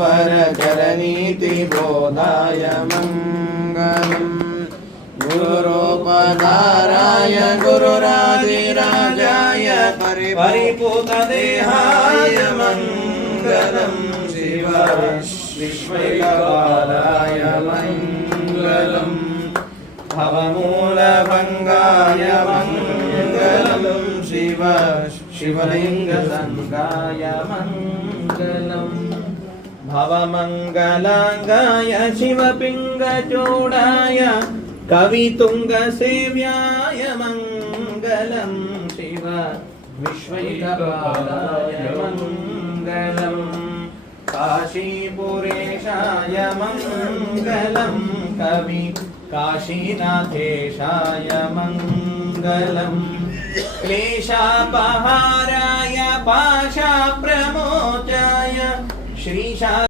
वरचरनीतिबोधाय मङ्गलम् गुरुरूपधाराय गुरुरादिराजाय परिपूतदेहाय मङ्गलम् शिव विश्वैकपालाय मङ्गलम् भवमूलभङ्गाय मङ्गलम् शिव शिवलिङ्गसङ्गाय मङ्गलम् भवमङ्गलाङ्गाय शिवपिङ्गचूडाय कवितुङ्गसेव्याय मङ्गलम् शिव विश्वैकपालाय मङ्गलम् काशीपुरेशाय मङ्गलम् कवि काशीनाथेशाय मङ्गलम् क्लेशापहाराय पाशाप्रमोचाय श्रीशा